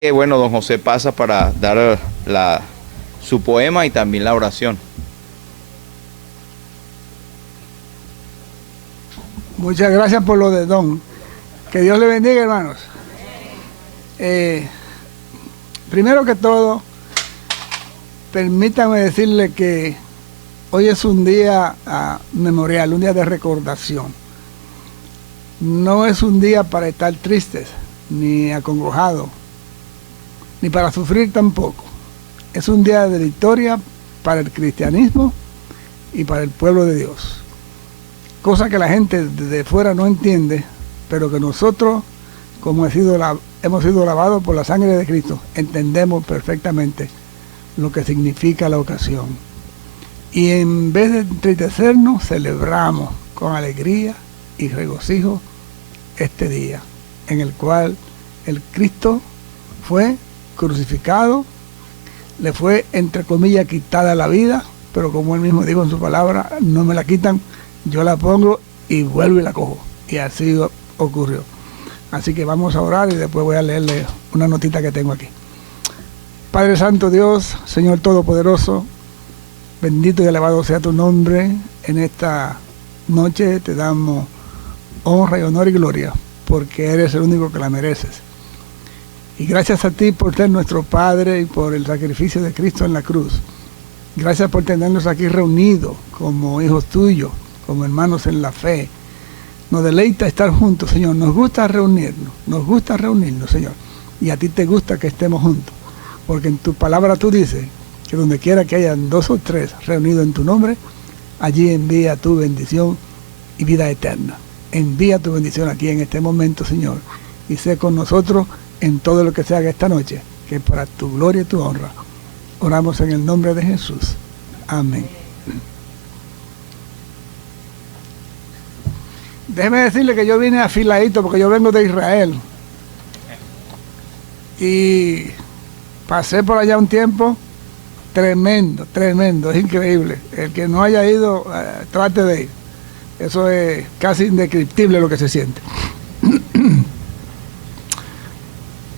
Bueno, don José pasa para dar su poema y también la oración. Muchas gracias por lo de don. Que Dios le bendiga, hermanos. Primero que todo, permítanme decirle que hoy es un día memorial, un día de recordación. No es un día para estar tristes, ni acongojados, ni para sufrir tampoco. Es un día de victoria para el cristianismo y para el pueblo de Dios. Cosa que la gente de fuera no entiende, pero que nosotros, como hemos sido lavados por la sangre de Cristo, entendemos perfectamente lo que significa la ocasión. Y en vez de entristecernos, celebramos con alegría y regocijo este día, en el cual el Cristo fue crucificado, le fue, entre comillas, quitada la vida, pero como él mismo dijo en su palabra, no me la quitan, yo la pongo y vuelvo y la cojo. Y así ocurrió. Así que vamos a orar y después voy a leerle una notita que tengo aquí. Padre Santo Dios, Señor Todopoderoso, bendito y alabado sea tu nombre. En esta noche te damos honra y honor y gloria, porque eres el único que la mereces. Y gracias a ti por ser nuestro Padre y por el sacrificio de Cristo en la cruz. Gracias por tenernos aquí reunidos como hijos tuyos, como hermanos en la fe. Nos deleita estar juntos, Señor. Nos gusta reunirnos, Señor. Y a ti te gusta que estemos juntos. Porque en tu palabra tú dices que donde quiera que hayan 2 o 3 reunidos en tu nombre, allí envía tu bendición y vida eterna. Envía tu bendición aquí en este momento, Señor. Y sé con nosotros en todo lo que se haga esta noche, que es para tu gloria y tu honra. Oramos en el nombre de Jesús. Amén. Déjeme decirle que yo vine afiladito porque yo vengo de Israel. Y pasé por allá un tiempo tremendo, es increíble. El que no haya ido, trate de ir. Eso es casi indescriptible lo que se siente.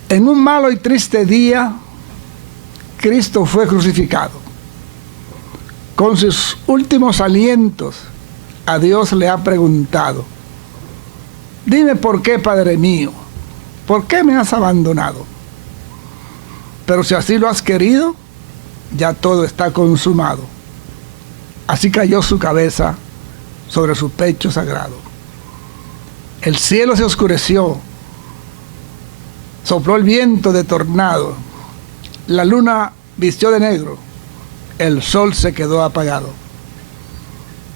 En un malo y triste día, Cristo fue crucificado. Con sus últimos alientos, a Dios le ha preguntado: dime por qué, Padre mío, ¿por qué me has abandonado? Pero si así lo has querido, ya todo está consumado. Así cayó su cabeza sobre su pecho sagrado. El cielo se oscureció, sopló el viento de tornado, la luna vistió de negro, el sol se quedó apagado.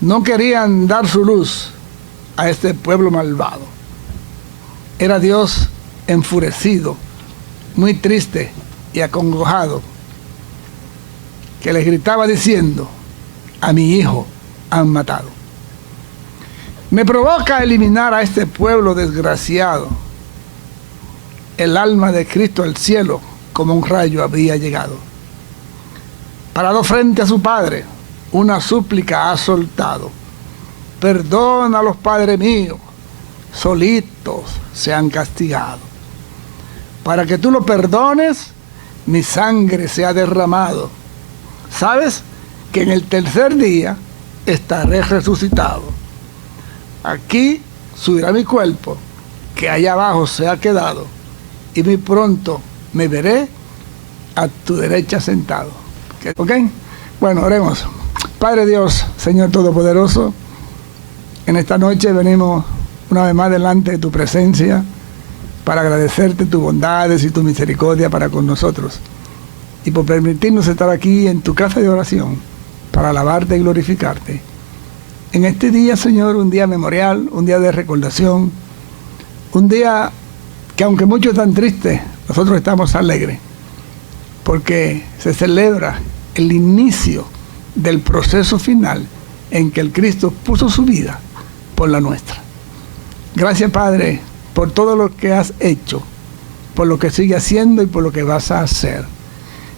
No querían dar su luz a este pueblo malvado. Era Dios enfurecido, muy triste y acongojado, que les gritaba diciendo: a mi hijo han matado. Me provoca eliminar a este pueblo desgraciado. El alma de Cristo al cielo como un rayo había llegado. Parado frente a su Padre, una súplica ha soltado: perdónalos, Padre mío, solitos se han castigado. Para que tú lo perdones, mi sangre se ha derramado. ¿Sabes? Que en el tercer día estaré resucitado. Aquí subirá mi cuerpo, que allá abajo se ha quedado, y muy pronto me veré a tu derecha sentado. ¿Ok? Bueno, oremos. Padre Dios, Señor Todopoderoso, en esta noche venimos una vez más delante de tu presencia para agradecerte tus bondades y tu misericordia para con nosotros, y por permitirnos estar aquí en tu casa de oración para alabarte y glorificarte. En este día, Señor, un día memorial, un día de recordación, un día que aunque muchos están tristes, nosotros estamos alegres, porque se celebra el inicio del proceso final en que el Cristo puso su vida por la nuestra. Gracias, Padre, por todo lo que has hecho, por lo que sigues haciendo y por lo que vas a hacer.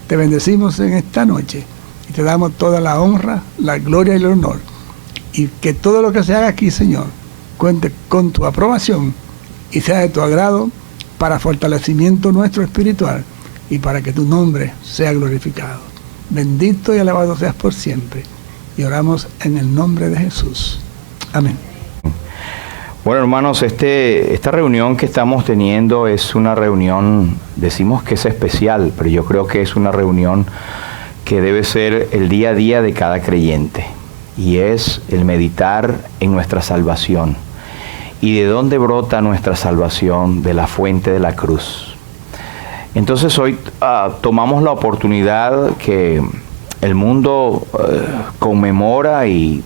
Te bendecimos en esta noche y te damos toda la honra, la gloria y el honor. Y que todo lo que se haga aquí, Señor, cuente con tu aprobación y sea de tu agrado para fortalecimiento nuestro espiritual y para que tu nombre sea glorificado. Bendito y alabado seas por siempre. Y oramos en el nombre de Jesús. Amén. Bueno, hermanos, esta reunión que estamos teniendo es una reunión, decimos que es especial, pero yo creo que es una reunión que debe ser el día a día de cada creyente, y es el meditar en nuestra salvación. ¿Y de dónde brota nuestra salvación? De la fuente de la cruz. Entonces hoy tomamos la oportunidad que el mundo conmemora y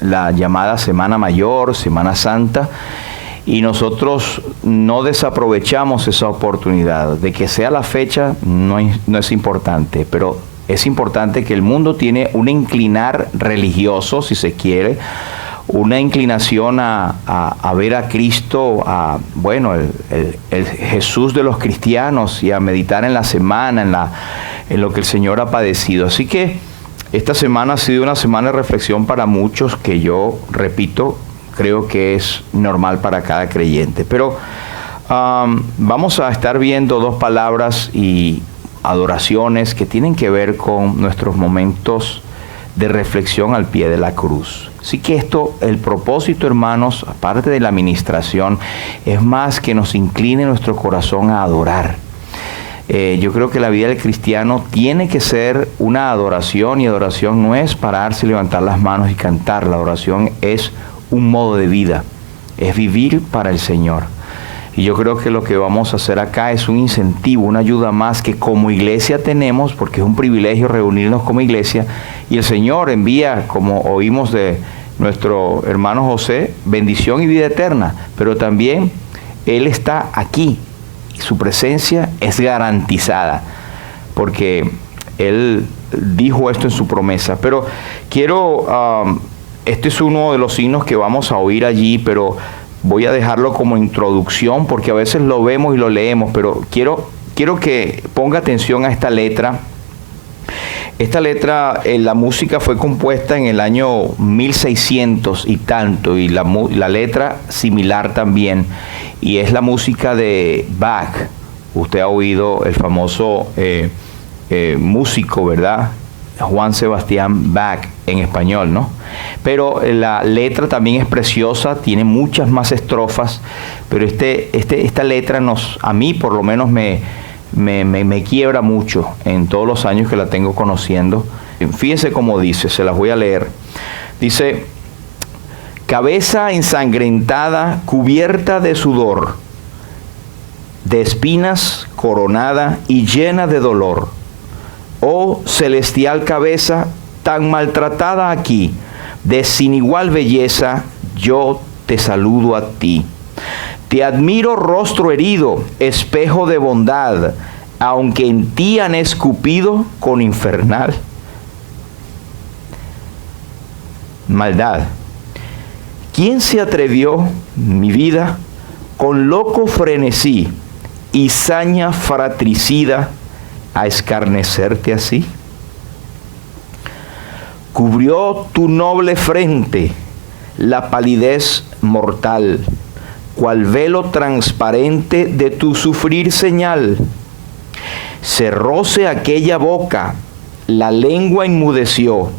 la llamada Semana Mayor, Semana Santa, y nosotros no desaprovechamos esa oportunidad. De que sea la fecha no es importante, pero es importante que el mundo tiene un inclinar religioso, si se quiere, una inclinación a ver a Cristo, el Jesús de los cristianos, y a meditar en la semana, en lo que el Señor ha padecido. Así que esta semana ha sido una semana de reflexión para muchos, que yo, repito, creo que es normal para cada creyente. Pero vamos a estar viendo dos palabras y adoraciones que tienen que ver con nuestros momentos de reflexión al pie de la cruz. Así que el propósito, hermanos, aparte de la administración, es más que nos incline nuestro corazón a adorar. Yo creo que la vida del cristiano tiene que ser una adoración, y adoración no es pararse y levantar las manos y cantar. La adoración es un modo de vida, es vivir para el Señor. Y yo creo que lo que vamos a hacer acá es un incentivo, una ayuda más que como iglesia tenemos, porque es un privilegio reunirnos como iglesia, y el Señor envía, como oímos de nuestro hermano José, bendición y vida eterna, pero también Él está aquí. Su presencia es garantizada, porque Él dijo esto en su promesa. Pero este es uno de los signos que vamos a oír allí, pero voy a dejarlo como introducción, porque a veces lo vemos y lo leemos, pero quiero que ponga atención a esta letra. Esta letra, la música fue compuesta en el año 1600 y tanto, y la letra similar también. Y es la música de Bach. Usted ha oído el famoso músico, ¿verdad? Juan Sebastián Bach, en español, ¿no? Pero la letra también es preciosa, tiene muchas más estrofas, pero esta letra a mí por lo menos me quiebra mucho en todos los años que la tengo conociendo. Fíjense cómo dice, se las voy a leer. Dice: cabeza ensangrentada, cubierta de sudor, de espinas coronada y llena de dolor. Oh celestial cabeza, tan maltratada aquí, de sin igual belleza, yo te saludo a ti. Te admiro, rostro herido, espejo de bondad, aunque en ti han escupido con infernal maldad. ¿Quién se atrevió, mi vida, con loco frenesí y saña fratricida, a escarnecerte así? Cubrió tu noble frente la palidez mortal, cual velo transparente de tu sufrir señal. Cerróse aquella boca, la lengua enmudeció,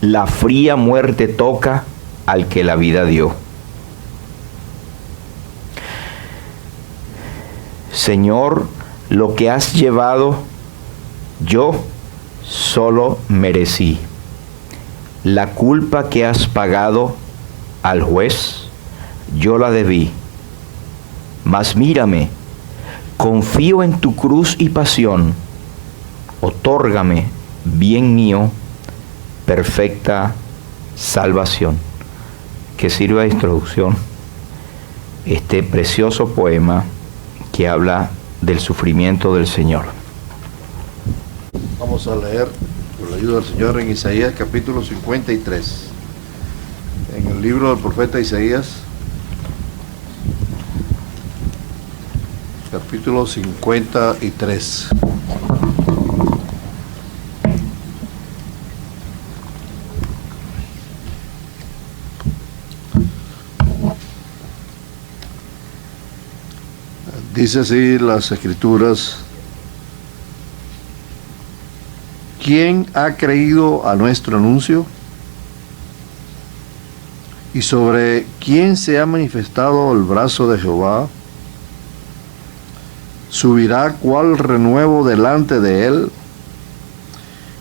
la fría muerte toca al que la vida dio. Señor, lo que has llevado, yo solo merecí. La culpa que has pagado al juez, yo la debí. Mas mírame, confío en tu cruz y pasión. Otórgame, bien mío, perfecta salvación. Que sirva de introducción este precioso poema que habla del sufrimiento del Señor. Vamos a leer, con la ayuda del Señor, en Isaías capítulo 53. En el libro del profeta Isaías, capítulo 53. Dice así las Escrituras ¿quién ha creído a nuestro anuncio? ¿Y sobre quién se ha manifestado el brazo de Jehová? Subirá cual renuevo delante de él,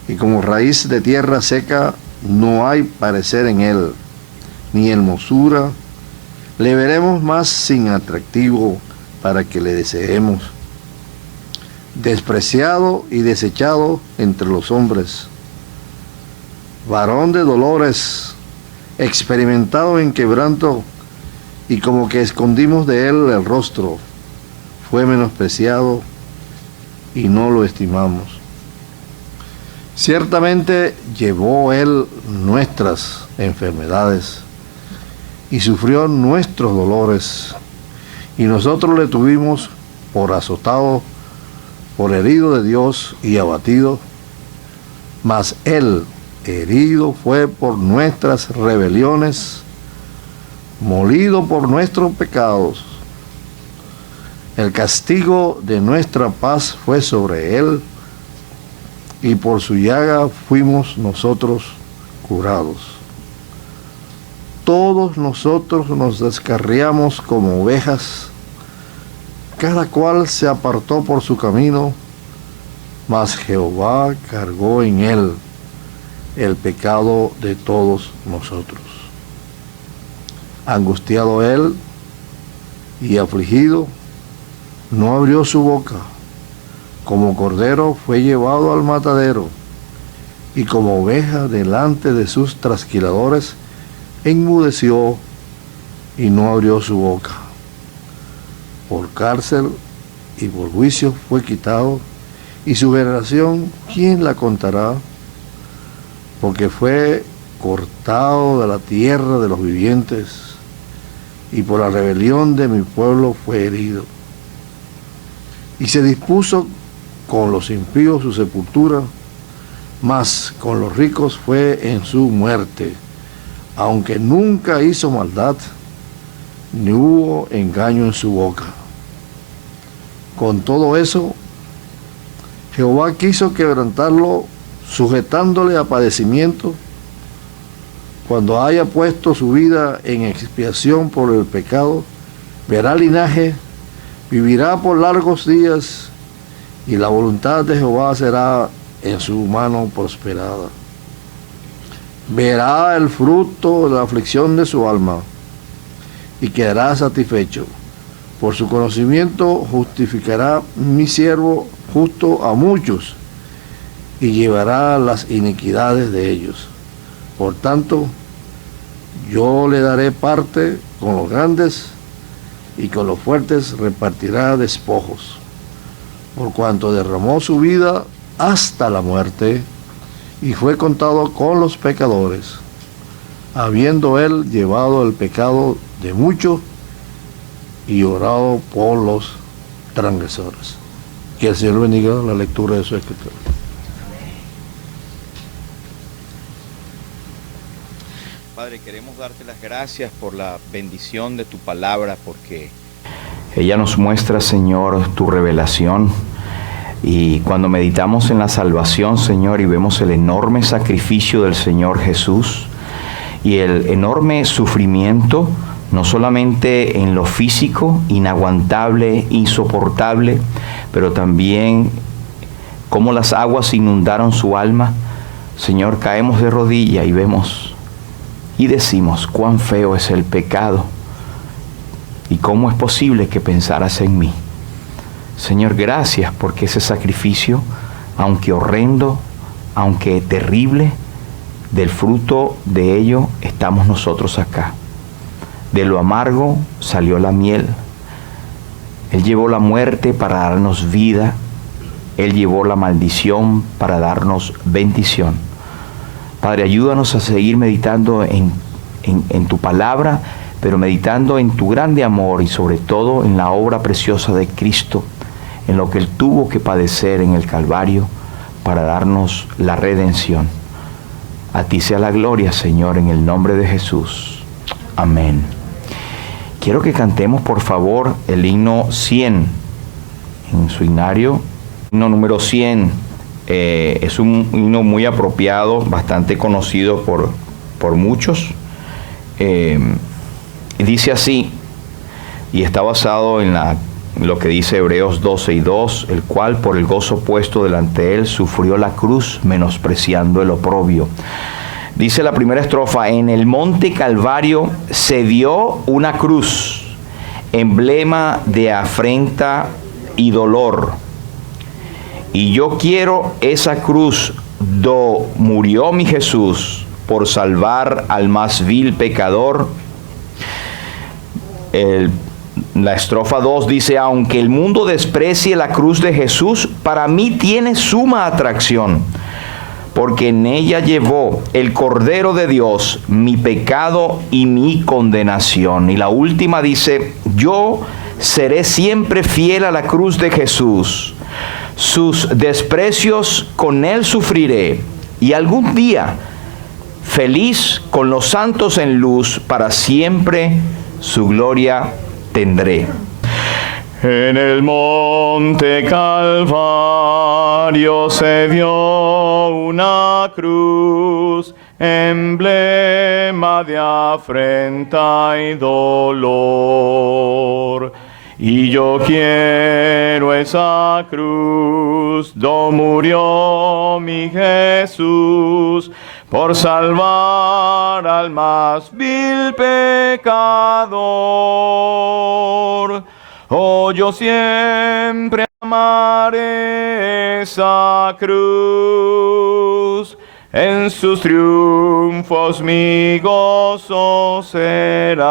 y como raíz de tierra seca no hay parecer en él, ni hermosura. Le veremos más sin atractivo para que le deseemos. Despreciado y desechado entre los hombres, varón de dolores, experimentado en quebranto, y como que escondimos de él el rostro, fue menospreciado y no lo estimamos. Ciertamente llevó él nuestras enfermedades y sufrió nuestros dolores, y nosotros le tuvimos por azotado, por herido de Dios y abatido. Mas él herido fue por nuestras rebeliones, molido por nuestros pecados. El castigo de nuestra paz fue sobre él, y por su llaga fuimos nosotros curados. Todos nosotros nos descarriamos como ovejas, cada cual se apartó por su camino, mas Jehová cargó en él el pecado de todos nosotros. Angustiado él y afligido, no abrió su boca. Como cordero fue llevado al matadero, y como oveja delante de sus trasquiladores, enmudeció y no abrió su boca. Por cárcel y por juicio fue quitado, y su generación, ¿quién la contará? Porque fue cortado de la tierra de los vivientes, y por la rebelión de mi pueblo fue herido. Y se dispuso con los impíos su sepultura, mas con los ricos fue en su muerte, aunque nunca hizo maldad, ni hubo engaño en su boca. Con todo eso, Jehová quiso quebrantarlo, sujetándole a padecimiento. Cuando haya puesto su vida en expiación por el pecado, verá linaje, vivirá por largos días, y la voluntad de Jehová será en su mano prosperada. Verá el fruto de la aflicción de su alma, y quedará satisfecho. Por su conocimiento justificará mi siervo justo a muchos, y llevará las iniquidades de ellos. Por tanto, yo le daré parte con los grandes, y con los fuertes repartirá despojos. Por cuanto derramó su vida hasta la muerte, y fue contado con los pecadores, habiendo él llevado el pecado de muchos y orado por los transgresores. Que el Señor bendiga la lectura de su escritura. Padre, queremos darte las gracias por la bendición de tu palabra, porque ella nos muestra, Señor, tu revelación. Y cuando meditamos en la salvación, Señor, y vemos el enorme sacrificio del Señor Jesús y el enorme sufrimiento, no solamente en lo físico, inaguantable, insoportable, pero también cómo las aguas inundaron su alma, Señor, caemos de rodillas y vemos y decimos, cuán feo es el pecado y cómo es posible que pensaras en mí. Señor, gracias porque ese sacrificio, aunque horrendo, aunque terrible, del fruto de ello estamos nosotros acá. De lo amargo salió la miel. Él llevó la muerte para darnos vida. Él llevó la maldición para darnos bendición. Padre, ayúdanos a seguir meditando en tu palabra, pero meditando en tu grande amor y sobre todo en la obra preciosa de Cristo, en lo que Él tuvo que padecer en el Calvario para darnos la redención. A ti sea la gloria, Señor, en el nombre de Jesús. Amén. Quiero que cantemos, por favor, el himno 100 en su himnario. Himno número 100, Es un himno muy apropiado, bastante conocido por muchos. Dice así, y está basado en lo que dice Hebreos 12:2, el cual por el gozo puesto delante de él sufrió la cruz, menospreciando el oprobio. Dice la primera estrofa: en el monte Calvario se dio una cruz, emblema de afrenta y dolor. Y yo quiero esa cruz, do murió mi Jesús, por salvar al más vil pecador. La estrofa 2 dice: aunque el mundo desprecie la cruz de Jesús, para mí tiene suma atracción, porque en ella llevó el Cordero de Dios mi pecado y mi condenación. Y la última dice: yo seré siempre fiel a la cruz de Jesús, sus desprecios con él sufriré, y algún día, feliz con los santos en luz, para siempre su gloria tendré. En el monte Calvario se dio una cruz, emblema de afrenta y dolor. Y yo quiero esa cruz, do murió mi Jesús, por salvar al más vil pecador. Oh, yo siempre amaré esa cruz, en sus triunfos mi gozo será.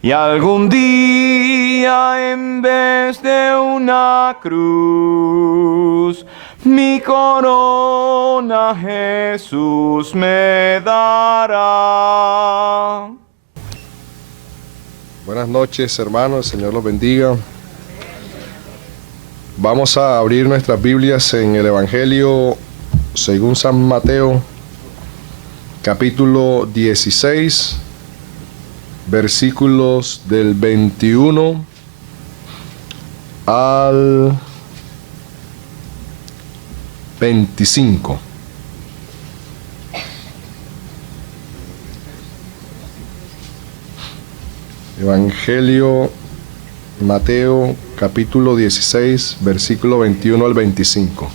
Y algún día, en vez de una cruz, mi corona Jesús me dará. Buenas noches, hermanos, el Señor los bendiga. Vamos a abrir nuestras Biblias en el Evangelio según San Mateo, capítulo 16, versículos del 21 al 25. Evangelio Mateo, capítulo 16, versículo 21 al 25.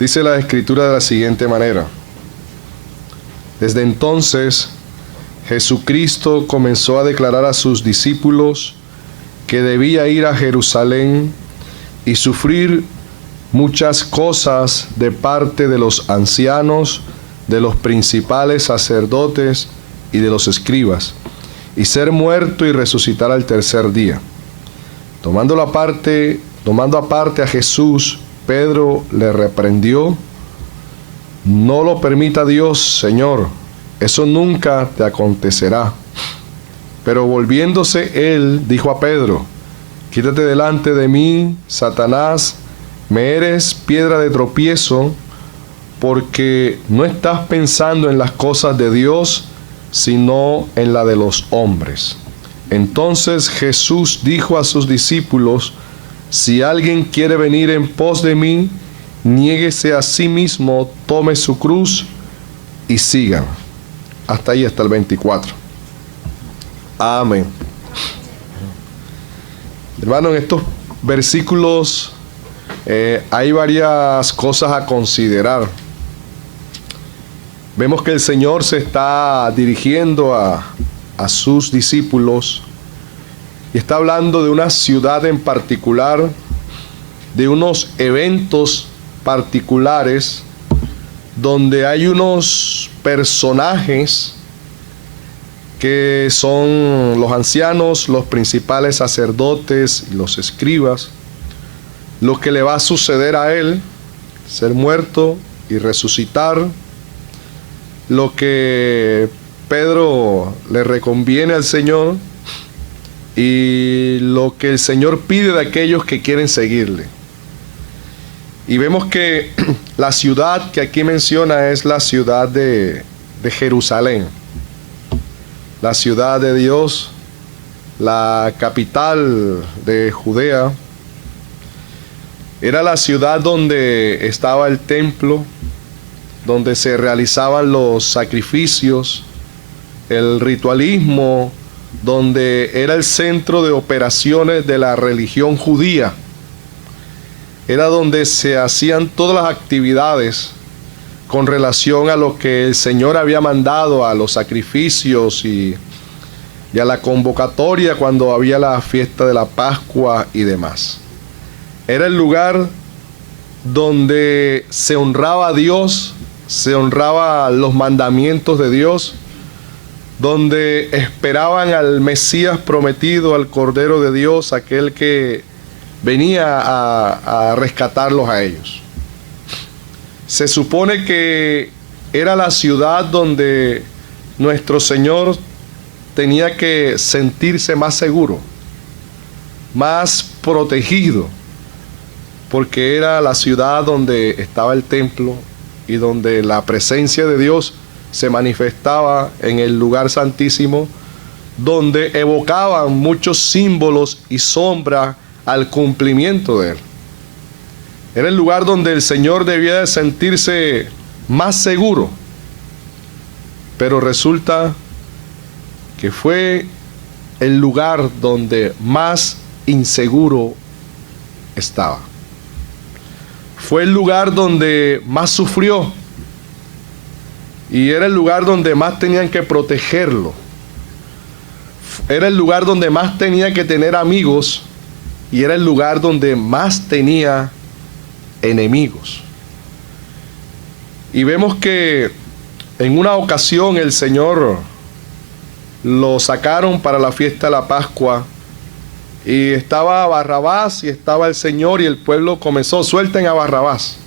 Dice la Escritura de la siguiente manera: desde entonces, Jesucristo comenzó a declarar a sus discípulos que debía ir a Jerusalén y sufrir muchas cosas de parte de los ancianos, de los principales sacerdotes y de los escribas, y ser muerto y resucitar al tercer día. Tomando aparte a Jesús, Pedro le reprendió: no lo permita Dios, Señor, eso nunca te acontecerá. Pero volviéndose él, dijo a Pedro: quítate delante de mí, Satanás, me eres piedra de tropiezo, porque no estás pensando en las cosas de Dios, sino en la de los hombres. Entonces Jesús dijo a sus discípulos: si alguien quiere venir en pos de mí, niéguese a sí mismo, tome su cruz y sigan. Hasta ahí, hasta el 24. Amén. Hermano, en estos versículos hay varias cosas a considerar. Vemos que el Señor se está dirigiendo a sus discípulos y está hablando de una ciudad en particular, de unos eventos particulares, donde hay unos personajes que son los ancianos, los principales sacerdotes y los escribas, lo que le va a suceder a él, ser muerto y resucitar, lo que Pedro le reconviene al Señor y lo que el Señor pide de aquellos que quieren seguirle. Y vemos que la ciudad que aquí menciona es la ciudad de Jerusalén, la ciudad de Dios, la capital de Judea. Era la ciudad donde estaba el templo, donde se realizaban los sacrificios, el ritualismo, donde era el centro de operaciones de la religión judía. Era donde se hacían todas las actividades con relación a lo que el Señor había mandado, a los sacrificios y a la convocatoria cuando había la fiesta de la Pascua y demás. Era el lugar donde se honraba a Dios, se honraba los mandamientos de Dios, donde esperaban al Mesías prometido, al Cordero de Dios, aquel que venía a rescatarlos a ellos. Se supone que era la ciudad donde nuestro Señor tenía que sentirse más seguro, más protegido, porque era la ciudad donde estaba el templo y donde la presencia de Dios se manifestaba en el lugar santísimo, donde evocaban muchos símbolos y sombras al cumplimiento de él. Era el lugar donde el Señor debía de sentirse más seguro, pero resulta que fue el lugar donde más inseguro estaba. Fue el lugar donde más sufrió y era el lugar donde más tenían que protegerlo. Era el lugar donde más tenía que tener amigos y era el lugar donde más tenía enemigos. Y vemos que en una ocasión el Señor lo sacaron para la fiesta de la Pascua y estaba Barrabás y estaba el Señor y el pueblo comenzó: suelten a Barrabás.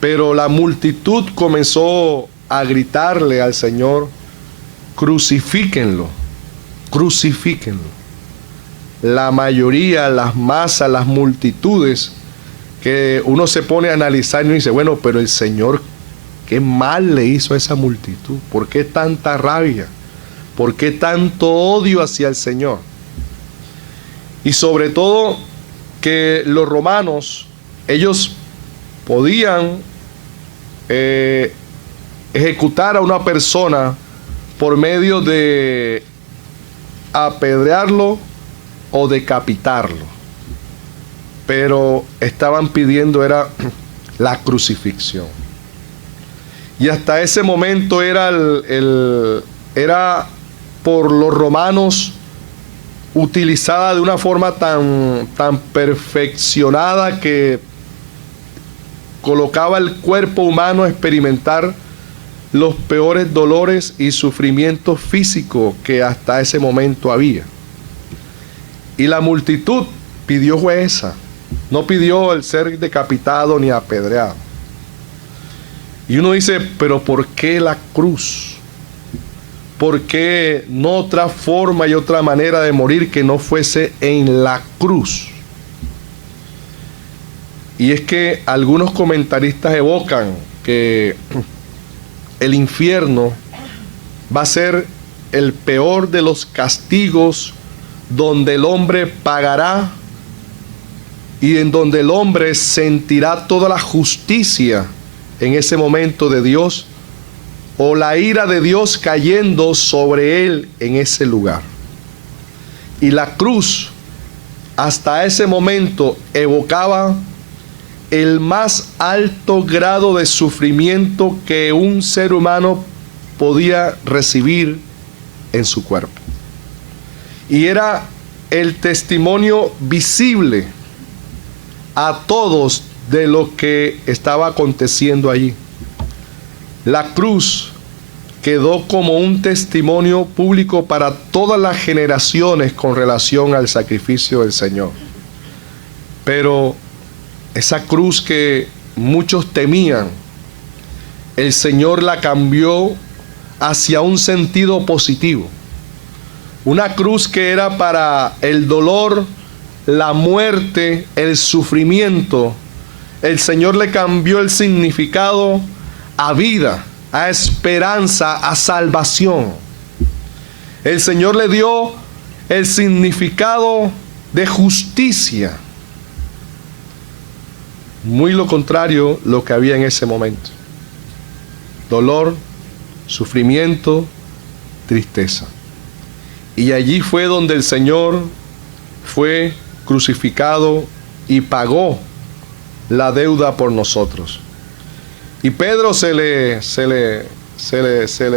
Pero la multitud comenzó a gritarle al Señor: crucifíquenlo, crucifíquenlo. La mayoría, las masas, las multitudes, que uno se pone a analizar y dice: bueno, pero el Señor, ¿qué mal le hizo a esa multitud? ¿Por qué tanta rabia? ¿Por qué tanto odio hacia el Señor? Y sobre todo que los romanos, ellos podían ejecutar a una persona por medio de apedrearlo o decapitarlo, pero estaban pidiendo era la crucifixión. Y hasta ese momento era era por los romanos utilizada de una forma tan perfeccionada que colocaba el cuerpo humano a experimentar los peores dolores y sufrimientos físicos que hasta ese momento había. Y la multitud pidió esa, no pidió el ser decapitado ni apedreado. Y uno dice: pero ¿por qué la cruz? ¿Por qué no otra forma y otra manera de morir que no fuese en la cruz? Y es que algunos comentaristas evocan que el infierno va a ser el peor de los castigos, donde el hombre pagará y en donde el hombre sentirá toda la justicia en ese momento de Dios, o la ira de Dios cayendo sobre él en ese lugar. Y la cruz hasta ese momento evocaba el más alto grado de sufrimiento que un ser humano podía recibir en su cuerpo. Y era el testimonio visible a todos de lo que estaba aconteciendo allí. La cruz quedó como un testimonio público para todas las generaciones con relación al sacrificio del Señor. Pero esa cruz que muchos temían, el Señor la cambió hacia un sentido positivo. Una cruz que era para el dolor, la muerte, el sufrimiento. El Señor le cambió el significado a vida, a esperanza, a salvación. El Señor le dio el significado de justicia. Muy lo contrario lo que había en ese momento. Dolor, sufrimiento, tristeza. Y allí fue donde el Señor fue crucificado y pagó la deuda por nosotros. Y Pedro se le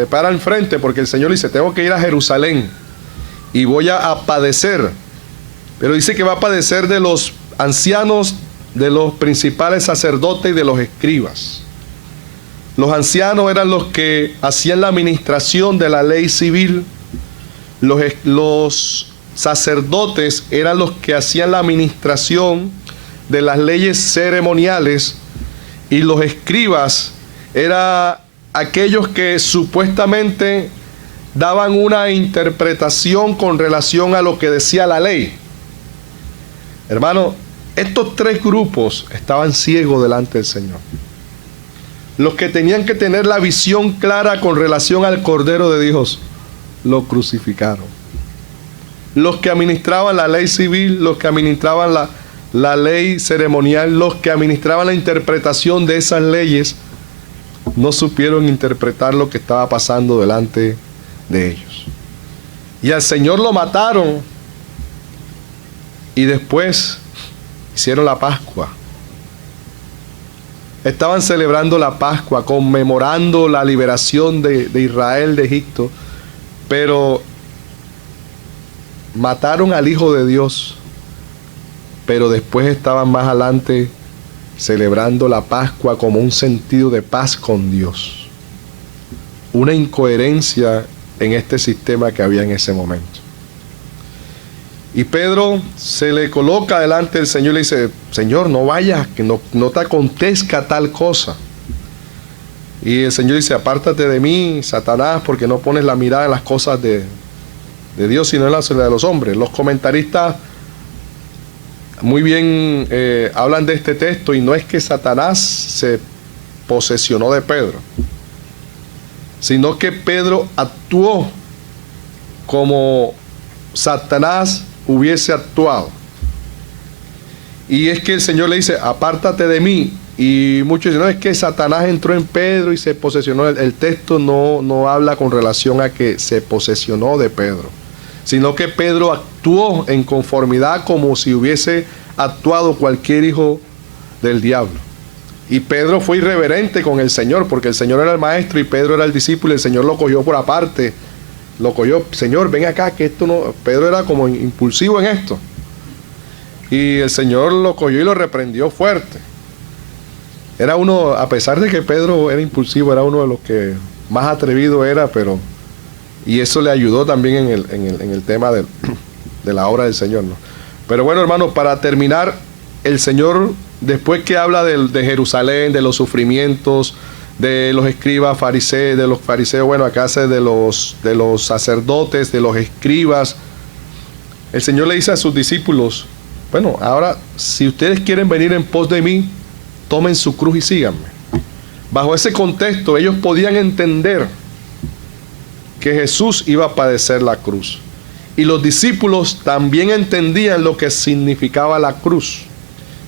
para enfrente porque el Señor dice, tengo que ir a Jerusalén y voy a padecer. Pero dice que va a padecer de los ancianos, de los principales sacerdotes y de los escribas. Los ancianos eran los que hacían la administración de la ley civil. Los sacerdotes eran los que hacían la administración de las leyes ceremoniales. Y los escribas eran aquellos que supuestamente daban una interpretación con relación a lo que decía la ley. Hermano, estos tres grupos estaban ciegos delante del Señor. Los que tenían que tener la visión clara con relación al Cordero de Dios, lo crucificaron. Los que administraban la ley civil, los que administraban la ley ceremonial, los que administraban la interpretación de esas leyes, no supieron interpretar lo que estaba pasando delante de ellos. Y al Señor lo mataron y después hicieron la Pascua. Estaban celebrando la Pascua, conmemorando la liberación de Israel de Egipto, pero mataron al Hijo de Dios, pero después estaban más adelante celebrando la Pascua como un sentido de paz con Dios. Una incoherencia en este sistema que había en ese momento. Y Pedro se le coloca delante del Señor y le dice, Señor, no vayas, que no te acontezca tal cosa. Y el Señor dice, apártate de mí, Satanás, porque no pones la mirada en las cosas de Dios, sino en las de los hombres. Los comentaristas muy bien hablan de este texto, y no es que Satanás se posesionó de Pedro, sino que Pedro actuó como Satanás hubiese actuado. Y es que el Señor le dice, apártate de mí. Y muchos dicen, no, es que Satanás entró en Pedro y se posesionó. El texto no habla con relación a que se posesionó de Pedro, sino que Pedro actuó en conformidad como si hubiese actuado cualquier hijo del diablo. Y Pedro fue irreverente con el Señor, porque el Señor era el maestro y Pedro era el discípulo, y el Señor lo cogió por aparte. Lo cogió, Señor, ven acá, que esto no... Pedro era como impulsivo en esto. Y el Señor lo cogió y lo reprendió fuerte. Era uno, a pesar de que Pedro era impulsivo, era uno de los que más atrevido era, pero... Y eso le ayudó también en el tema de la obra del Señor, ¿no? Pero bueno, hermanos, para terminar, el Señor, después que habla de Jerusalén, de los sufrimientos, de los escribas, fariseos, de los fariseos, bueno, acá hace de los sacerdotes, de los escribas, el Señor le dice a sus discípulos, bueno, ahora, si ustedes quieren venir en pos de mí, tomen su cruz y síganme. Bajo ese contexto, ellos podían entender que Jesús iba a padecer la cruz. Y los discípulos también entendían lo que significaba la cruz.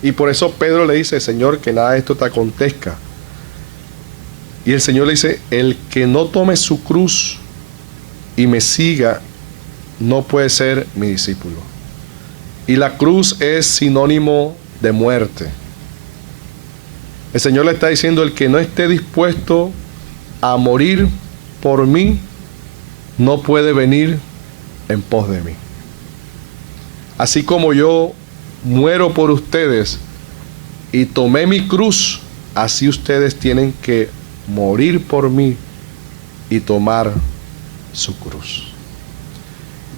Y por eso Pedro le dice, Señor, que nada de esto te acontezca. Y el Señor le dice, el que no tome su cruz y me siga, no puede ser mi discípulo. Y la cruz es sinónimo de muerte. El Señor le está diciendo, el que no esté dispuesto a morir por mí, no puede venir en pos de mí. Así como yo muero por ustedes y tomé mi cruz, así ustedes tienen que morir por mí y tomar su cruz.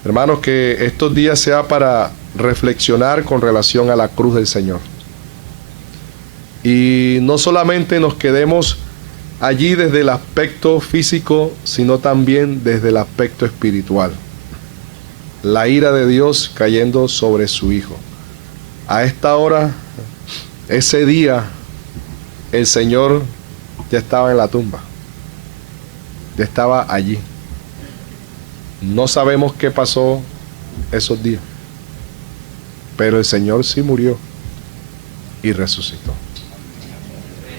Hermanos, que estos días sea para reflexionar con relación a la cruz del Señor. Y no solamente nos quedemos allí desde el aspecto físico, sino también desde el aspecto espiritual. La ira de Dios cayendo sobre su Hijo. A esta hora, ese día, el Señor ya estaba en la tumba. Ya estaba allí. No sabemos qué pasó, esos días. Pero el Señor sí murió y resucitó.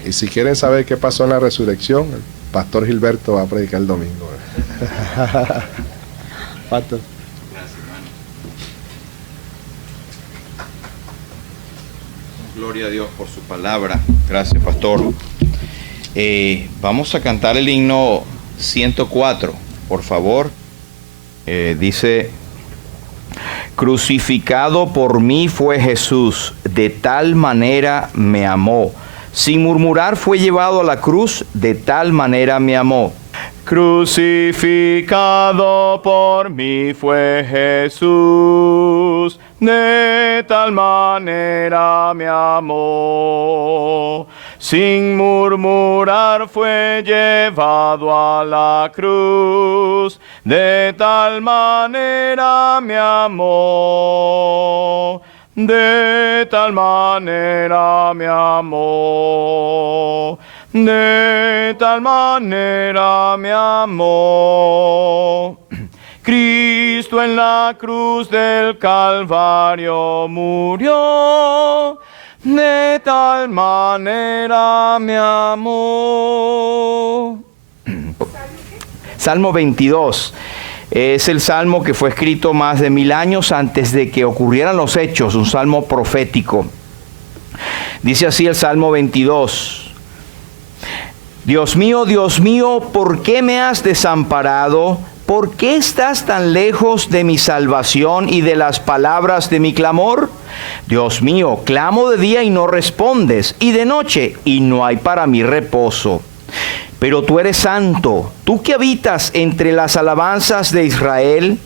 Y si quieren saber qué pasó en la resurrección, el pastor Gilberto va a predicar el domingo. Pastor. Gloria a Dios por su palabra. Gracias, pastor. Vamos a cantar el himno 104, por favor. Dice: crucificado por mí fue Jesús, de tal manera me amó. Sin murmurar fue llevado a la cruz, de tal manera me amó. Crucificado por mí fue Jesús, de tal manera me amó. Sin murmurar fue llevado a la cruz, de tal manera me amó. De tal manera me amó. De tal manera me amó. Cristo en la cruz del Calvario murió. De tal manera me amó. Salmo 22. Es el salmo que fue escrito más de 1000 años antes de que ocurrieran los hechos, un salmo profético. Dice así el Salmo 22. Dios mío, ¿por qué me has desamparado? ¿Por qué estás tan lejos de mi salvación y de las palabras de mi clamor? Dios mío, clamo de día y no respondes, y de noche y no hay para mí reposo. Pero tú eres santo, tú que habitas entre las alabanzas de Israel.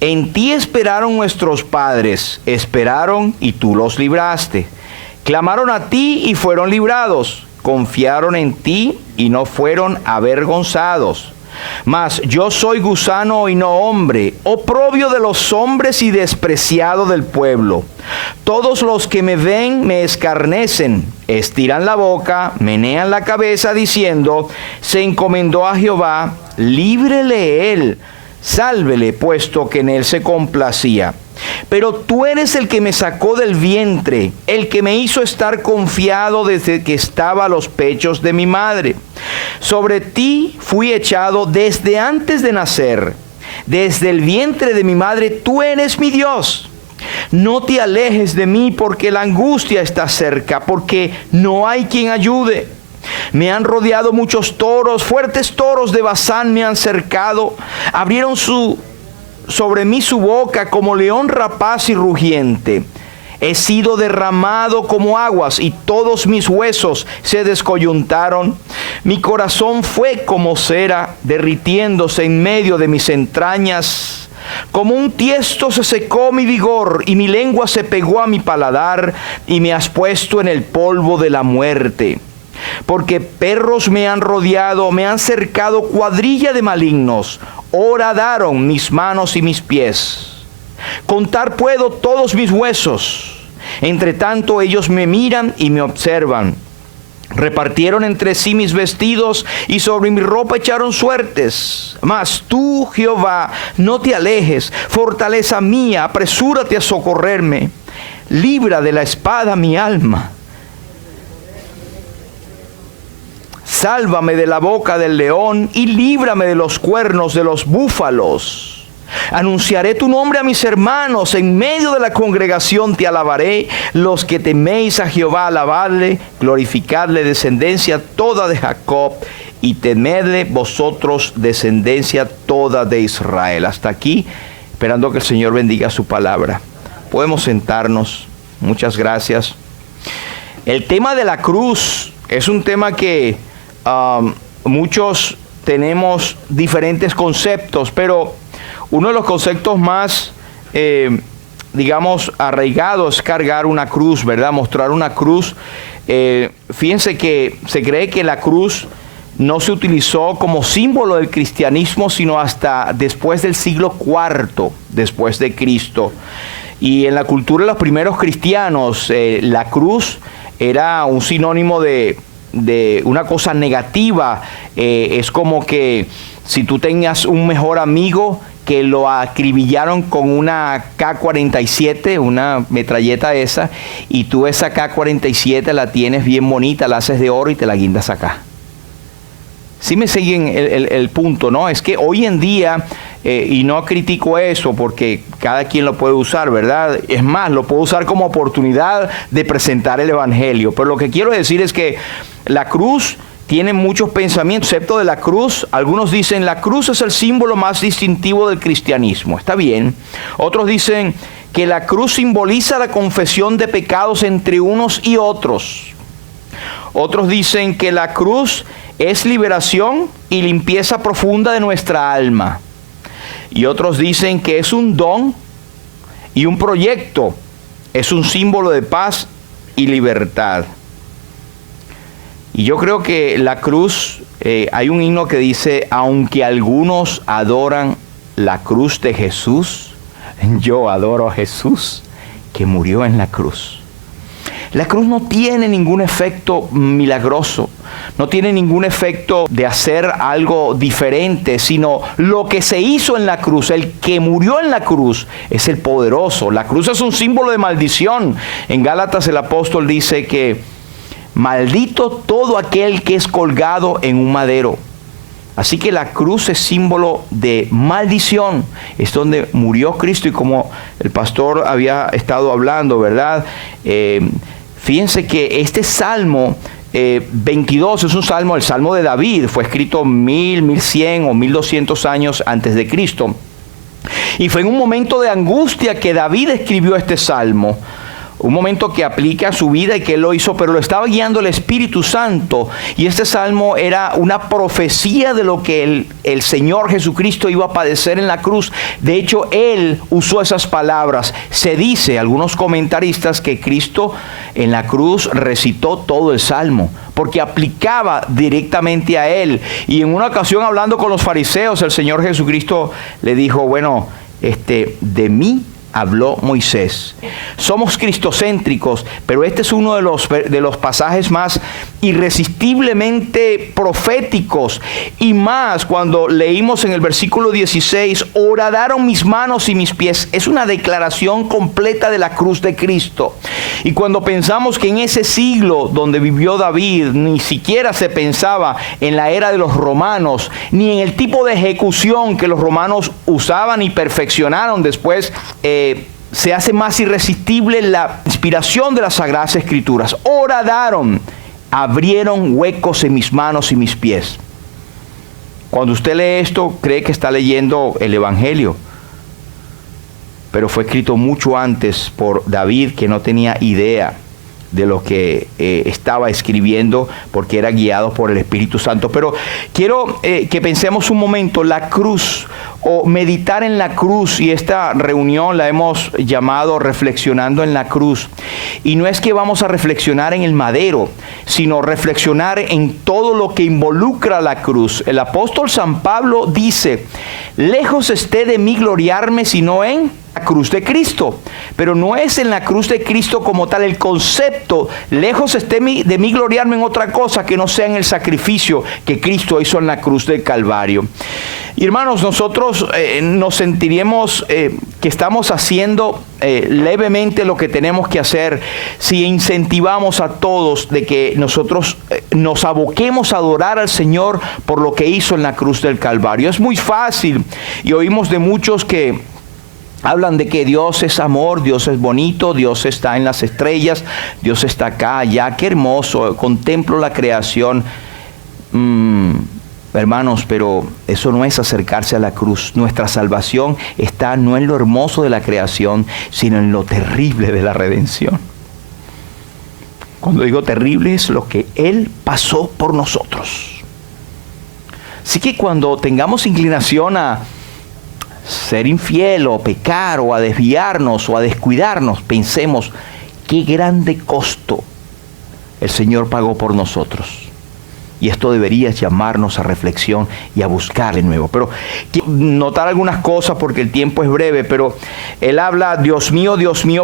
En ti esperaron nuestros padres, esperaron y tú los libraste. Clamaron a ti y fueron librados, confiaron en ti y no fueron avergonzados. Mas yo soy gusano y no hombre, oprobio de los hombres y despreciado del pueblo. Todos los que me ven me escarnecen, estiran la boca, menean la cabeza diciendo: se encomendó a Jehová, líbrele él, sálvele, puesto que en él se complacía. Pero tú eres el que me sacó del vientre, el que me hizo estar confiado desde que estaba a los pechos de mi madre. Sobre ti fui echado desde antes de nacer. Desde el vientre de mi madre tú eres mi Dios. No te alejes de mí, porque la angustia está cerca, porque no hay quien ayude. Me han rodeado muchos toros, fuertes toros de Basán me han cercado. Abrieron sobre mí su boca como león rapaz y rugiente. He sido derramado como aguas y todos mis huesos se descoyuntaron. Mi corazón fue como cera derritiéndose en medio de mis entrañas. Como un tiesto se secó mi vigor y mi lengua se pegó a mi paladar, y me has puesto en el polvo de la muerte. Porque perros me han rodeado, me han cercado cuadrilla de malignos. Horadaron mis manos y mis pies. Contar puedo todos mis huesos. Entre tanto ellos me miran y me observan. Repartieron entre sí mis vestidos y sobre mi ropa echaron suertes. Mas tú, Jehová, no te alejes, fortaleza mía, apresúrate a socorrerme. Libra de la espada mi alma. Sálvame de la boca del león y líbrame de los cuernos de los búfalos. Anunciaré tu nombre a mis hermanos, en medio de la congregación te alabaré. Los que teméis a Jehová, alabadle, glorificadle, descendencia toda de Jacob, y temedle vosotros, descendencia toda de Israel. Hasta aquí, esperando que el Señor bendiga su palabra. Podemos sentarnos. Muchas gracias. El tema de la cruz es un tema que muchos tenemos diferentes conceptos, pero uno de los conceptos más, digamos, arraigados es cargar una cruz, ¿verdad? Mostrar una cruz. Fíjense que se cree que la cruz no se utilizó como símbolo del cristianismo, sino hasta después del siglo IV, después de Cristo. Y en la cultura de los primeros cristianos, la cruz era un sinónimo de una cosa negativa. Es como que si tú tenías un mejor amigo que lo acribillaron con una K-47, una metralleta esa, y tú esa K-47 la tienes bien bonita, la haces de oro y te la guindas acá. Sí me siguen el punto, ¿no? Es que hoy en día, y no critico eso porque cada quien lo puede usar, ¿verdad? Es más, lo puedo usar como oportunidad de presentar el Evangelio. Pero lo que quiero decir es que la cruz tiene muchos pensamientos, excepto de la cruz. Algunos dicen la cruz es el símbolo más distintivo del cristianismo. Está bien. Otros dicen que la cruz simboliza la confesión de pecados entre unos y otros. Otros dicen que la cruz es liberación y limpieza profunda de nuestra alma. Y otros dicen que es un don y un proyecto. Es un símbolo de paz y libertad. Y yo creo que la cruz, hay un himno que dice, aunque algunos adoran la cruz de Jesús, yo adoro a Jesús que murió en la cruz. La cruz no tiene ningún efecto milagroso, no tiene ningún efecto de hacer algo diferente, sino lo que se hizo en la cruz, el que murió en la cruz es el poderoso. La cruz es un símbolo de maldición. En Gálatas el apóstol dice que maldito todo aquel que es colgado en un madero. Así que la cruz es símbolo de maldición, es donde murió Cristo y como el pastor había estado hablando, ¿verdad? Fíjense que este Salmo 22 es un salmo, el Salmo de David, fue escrito 1100 o 1200 años antes de Cristo. Y fue en un momento de angustia que David escribió este salmo. Un momento que aplica a su vida y que él lo hizo, pero lo estaba guiando el Espíritu Santo. Y este salmo era una profecía de lo que el Señor Jesucristo iba a padecer en la cruz. De hecho, él usó esas palabras. Se dice, algunos comentaristas, que Cristo en la cruz recitó todo el salmo, porque aplicaba directamente a él. Y en una ocasión, hablando con los fariseos, el Señor Jesucristo le dijo, bueno, de mí habló Moisés. Somos cristocéntricos, pero este es uno de los pasajes más irresistiblemente proféticos. Y más cuando leímos en el versículo 16, horadaron mis manos y mis pies. Es una declaración completa de la cruz de Cristo. Y cuando pensamos que en ese siglo donde vivió David, ni siquiera se pensaba en la era de los romanos, ni en el tipo de ejecución que los romanos usaban y perfeccionaron después, se hace más irresistible la inspiración de las Sagradas Escrituras. Horadaron, abrieron huecos en mis manos y mis pies. Cuando usted lee esto, cree que está leyendo el Evangelio, pero fue escrito mucho antes por David, que no tenía idea de lo que estaba escribiendo, porque era guiado por el Espíritu Santo. Pero quiero que pensemos un momento, la cruz, o meditar en la cruz, y esta reunión la hemos llamado Reflexionando en la Cruz. Y no es que vamos a reflexionar en el madero, sino reflexionar en todo lo que involucra la cruz. El apóstol San Pablo dice, lejos esté de mí gloriarme, sino en la cruz de Cristo. Pero no es en la cruz de Cristo como tal el concepto. Lejos esté de mí gloriarme en otra cosa que no sea en el sacrificio que Cristo hizo en la cruz del Calvario. Y hermanos, nosotros nos sentiremos que estamos haciendo levemente lo que tenemos que hacer si incentivamos a todos de que nosotros nos aboquemos a adorar al Señor por lo que hizo en la cruz del Calvario. Es muy fácil, y oímos de muchos que hablan de que Dios es amor, Dios es bonito, Dios está en las estrellas, Dios está acá, allá, qué hermoso, contemplo la creación. Hermanos, pero eso no es acercarse a la cruz. Nuestra salvación está no en lo hermoso de la creación, sino en lo terrible de la redención. Cuando digo terrible, es lo que Él pasó por nosotros. Así que cuando tengamos inclinación a ser infiel o pecar o a desviarnos o a descuidarnos, pensemos qué grande costo el Señor pagó por nosotros. Y esto debería llamarnos a reflexión y a buscar de nuevo. Pero quiero notar algunas cosas porque el tiempo es breve, pero él habla, Dios mío,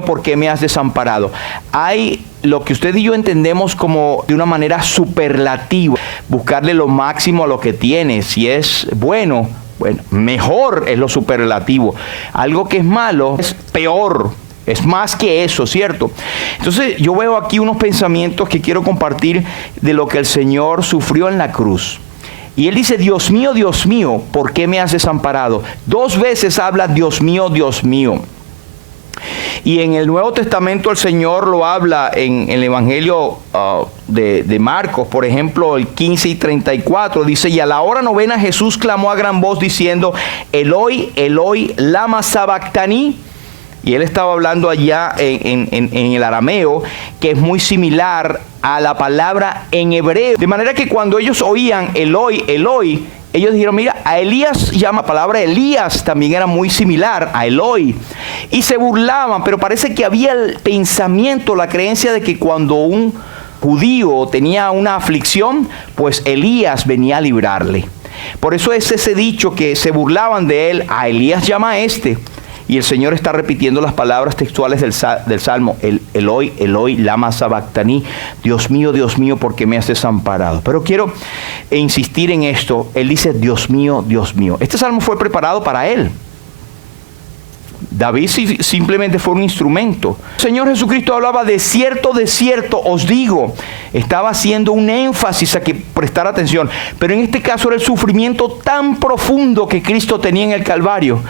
¿por qué me has desamparado? Hay lo que usted y yo entendemos como de una manera superlativa, buscarle lo máximo a lo que tiene. Si es bueno, Bueno, mejor es lo superlativo. Algo que es malo es peor. Es más que eso, ¿cierto? Entonces yo veo aquí unos pensamientos que quiero compartir de lo que el Señor sufrió en la cruz. Y Él dice, Dios mío, ¿por qué me has desamparado? 2 veces habla, Dios mío, Dios mío. Y en el Nuevo Testamento el Señor lo habla en el Evangelio de Marcos, por ejemplo, el 15 y 34, dice, y a la hora 9 Jesús clamó a gran voz diciendo, Eloi, Eloi, lama sabactani. Y él estaba hablando allá en el arameo, que es muy similar a la palabra en hebreo. De manera que cuando ellos oían Eloi, Eloi, ellos dijeron, mira, a Elías llama, la palabra Elías también era muy similar a Eloi. Y se burlaban, pero parece que había el pensamiento, la creencia de que cuando un judío tenía una aflicción, pues Elías venía a librarle. Por eso es ese dicho que se burlaban de él, a Elías llama a este. Y el Señor está repitiendo las palabras textuales del Salmo, Eloi, Eloi, lama sabactani, Dios mío, ¿por qué me has desamparado? Pero quiero insistir en esto. Él dice, Dios mío, Dios mío. Este Salmo fue preparado para él. David simplemente fue un instrumento. El Señor Jesucristo hablaba, de cierto os digo. Estaba haciendo un énfasis a que prestar atención. Pero en este caso era el sufrimiento tan profundo que Cristo tenía en el Calvario,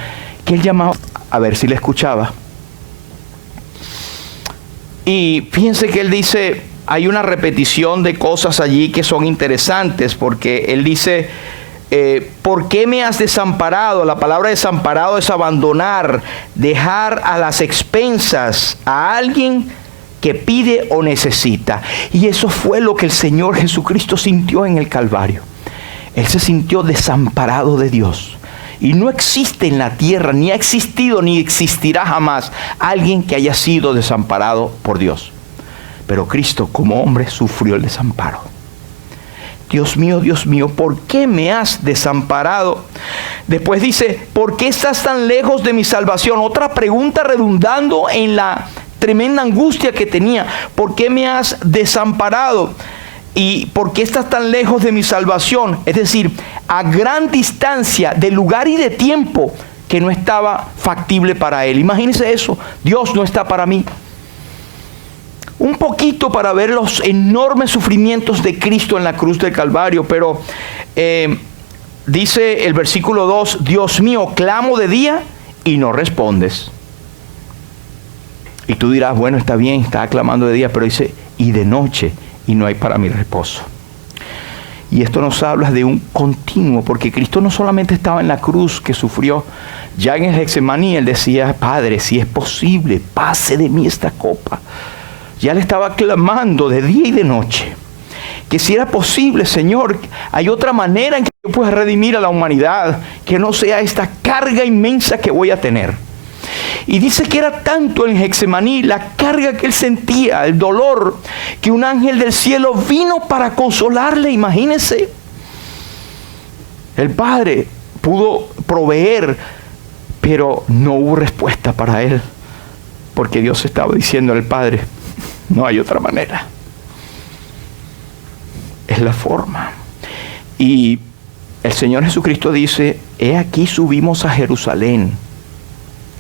que Él llamaba, a ver si le escuchaba. Y fíjense que Él dice, hay una repetición de cosas allí que son interesantes, porque Él dice, ¿por qué me has desamparado? La palabra desamparado es abandonar, dejar a las expensas a alguien que pide o necesita. Y eso fue lo que el Señor Jesucristo sintió en el Calvario. Él se sintió desamparado de Dios. Y no existe en la tierra, ni ha existido, ni existirá jamás alguien que haya sido desamparado por Dios. Pero Cristo, como hombre, sufrió el desamparo. Dios mío, ¿por qué me has desamparado? Después dice, ¿por qué estás tan lejos de mi salvación? Otra pregunta redundando en la tremenda angustia que tenía. ¿Por qué me has desamparado? ¿Y por qué estás tan lejos de mi salvación? Es decir, a gran distancia de lugar y de tiempo que no estaba factible para él. Imagínense eso, Dios no está para mí. Un poquito para ver los enormes sufrimientos de Cristo en la cruz del Calvario, pero dice el versículo 2, Dios mío, clamo de día y no respondes. Y tú dirás, bueno, está bien, está clamando de día, pero dice, y de noche, y no hay para mí reposo. Y esto nos habla de un continuo, porque Cristo no solamente estaba en la cruz que sufrió, ya en el Getsemaní Él decía, Padre, si es posible, pase de mí esta copa. Ya le estaba clamando de día y de noche, que si era posible, Señor, hay otra manera en que yo pueda redimir a la humanidad, que no sea esta carga inmensa que voy a tener. Y dice que era tanto en Getsemaní la carga que él sentía, el dolor, que un ángel del cielo vino para consolarle. Imagínense, el Padre pudo proveer, pero no hubo respuesta para él, porque Dios estaba diciendo al Padre, no hay otra manera, es la forma. Y el Señor Jesucristo dice, he aquí subimos a Jerusalén.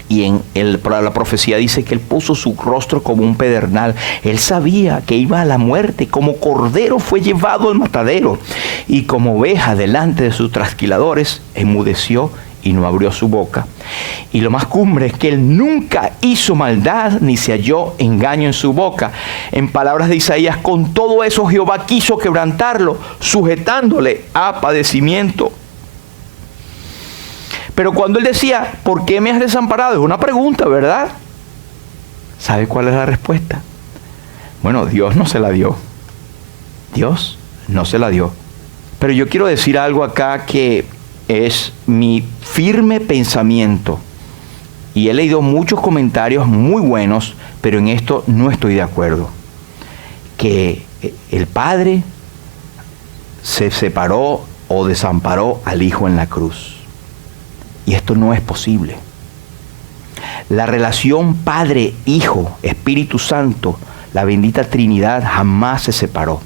Y la profecía dice que Él puso su rostro como un pedernal. Él sabía que iba a la muerte. Como cordero fue llevado al matadero. Y como oveja delante de sus trasquiladores, enmudeció y no abrió su boca. Y lo más cumbre es que Él nunca hizo maldad, ni se halló engaño en su boca. En palabras de Isaías, con todo eso Jehová quiso quebrantarlo, sujetándole a padecimiento. Pero cuando Él decía, ¿por qué me has desamparado? Es una pregunta, ¿verdad? ¿Sabe cuál es la respuesta? Bueno, Dios no se la dio. Dios no se la dio. Pero yo quiero decir algo acá que es mi firme pensamiento. Y he leído muchos comentarios muy buenos, pero en esto no estoy de acuerdo. Que el Padre se separó o desamparó al Hijo en la cruz. Y esto no es posible. La relación Padre, Hijo, Espíritu Santo, la bendita Trinidad jamás se separó.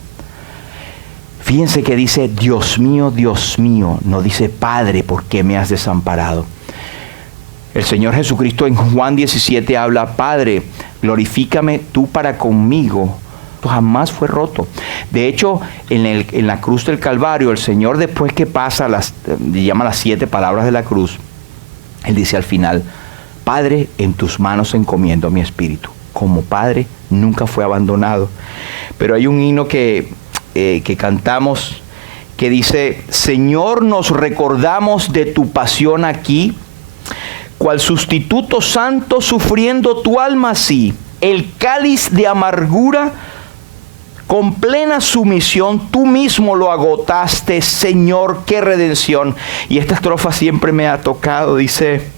Fíjense que dice, Dios mío, no dice, Padre, ¿por qué me has desamparado? El Señor Jesucristo en Juan 17 habla, Padre, glorifícame tú para conmigo. Esto jamás fue roto. De hecho, en la cruz del Calvario, el Señor, después que pasa llama las 7 palabras de la cruz, Él dice al final, Padre, en tus manos encomiendo mi espíritu. Como Padre, nunca fue abandonado. Pero hay un himno que cantamos que dice, Señor, nos recordamos de tu pasión aquí, cual sustituto santo sufriendo tu alma así, el cáliz de amargura con plena sumisión, tú mismo lo agotaste, Señor, qué redención. Y esta estrofa siempre me ha tocado, dice,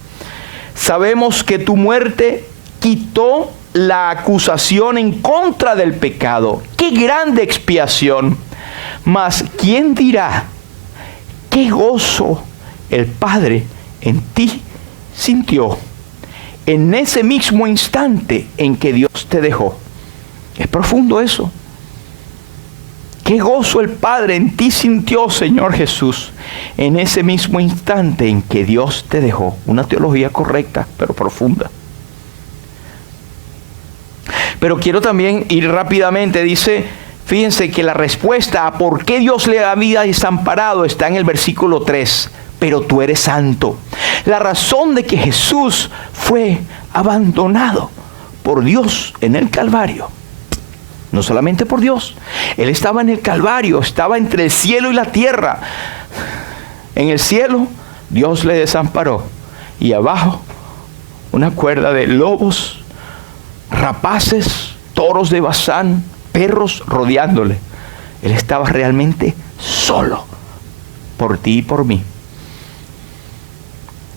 sabemos que tu muerte quitó la acusación en contra del pecado. ¡Qué grande expiación! Mas, ¿quién dirá qué gozo el Padre en ti sintió en ese mismo instante en que Dios te dejó? Es profundo eso. Qué gozo el Padre en ti sintió, Señor Jesús, en ese mismo instante en que Dios te dejó. Una teología correcta, pero profunda. Pero quiero también ir rápidamente, dice, fíjense que la respuesta a por qué Dios le había desamparado está en el versículo 3. Pero tú eres santo. La razón de que Jesús fue abandonado por Dios en el Calvario, no solamente por Dios, Él estaba en el Calvario, estaba entre el cielo y la tierra. En el cielo, Dios le desamparó. Y abajo, una cuerda de lobos, rapaces, toros de Bazán, perros rodeándole. Él estaba realmente solo por ti y por mí.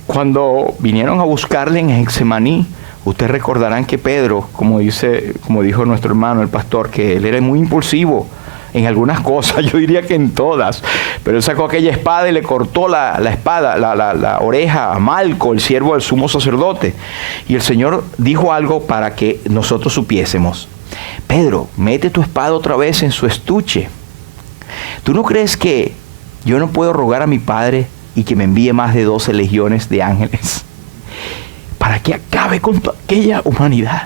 Cuando vinieron a buscarle en Getsemaní, ustedes recordarán que Pedro, como dijo nuestro hermano, el pastor, que él era muy impulsivo en algunas cosas, yo diría que en todas, pero él sacó aquella espada y le cortó la oreja a Malco, el siervo del sumo sacerdote. Y el Señor dijo algo para que nosotros supiésemos. Pedro, mete tu espada otra vez en su estuche. ¿Tú no crees que yo no puedo rogar a mi Padre y que me envíe más de 12 legiones de ángeles para que acabe con toda aquella humanidad?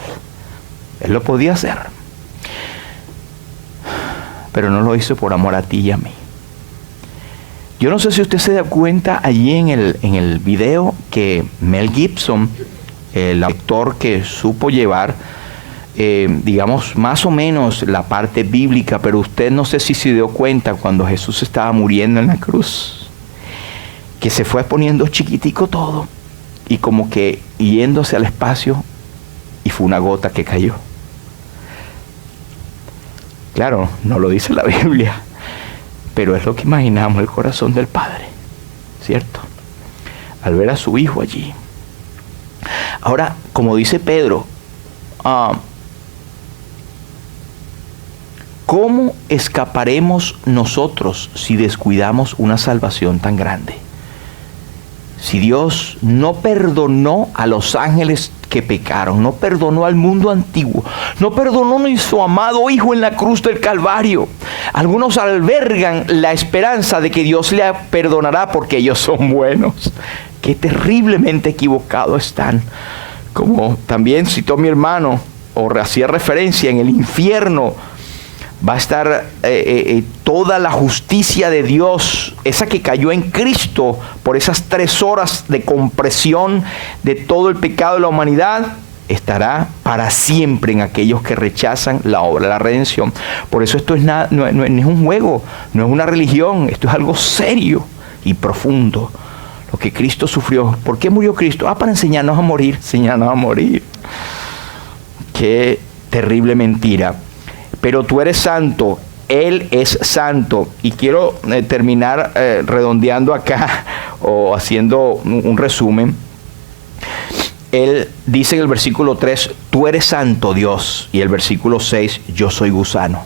Él lo podía hacer, pero no lo hizo por amor a ti y a mí. Yo no sé si usted se da cuenta allí en el video que Mel Gibson, el actor que supo llevar, digamos, más o menos la parte bíblica, pero usted no sé si se dio cuenta cuando Jesús estaba muriendo en la cruz, que se fue poniendo chiquitico todo y como que yéndose al espacio, y fue una gota que cayó. Claro, no lo dice la Biblia, pero es lo que imaginamos el corazón del Padre, ¿cierto? Al ver a su Hijo allí. Ahora, como dice Pedro, ¿cómo escaparemos nosotros si descuidamos una salvación tan grande? Si Dios no perdonó a los ángeles que pecaron, no perdonó al mundo antiguo, no perdonó a su amado Hijo en la cruz del Calvario. Algunos albergan la esperanza de que Dios le perdonará porque ellos son buenos. Qué terriblemente equivocados están. Como también citó mi hermano, o hacía referencia, en el infierno va a estar toda la justicia de Dios, esa que cayó en Cristo por esas 3 horas de compresión de todo el pecado de la humanidad, estará para siempre en aquellos que rechazan la obra de la redención. Por eso esto no es un juego, no es una religión, esto es algo serio y profundo. Lo que Cristo sufrió. ¿Por qué murió Cristo? Para enseñarnos a morir, Qué terrible mentira. Pero tú eres santo, Él es santo. Y quiero terminar redondeando acá o haciendo un resumen. Él dice en el versículo 3, tú eres santo, Dios. Y el versículo 6, yo soy gusano.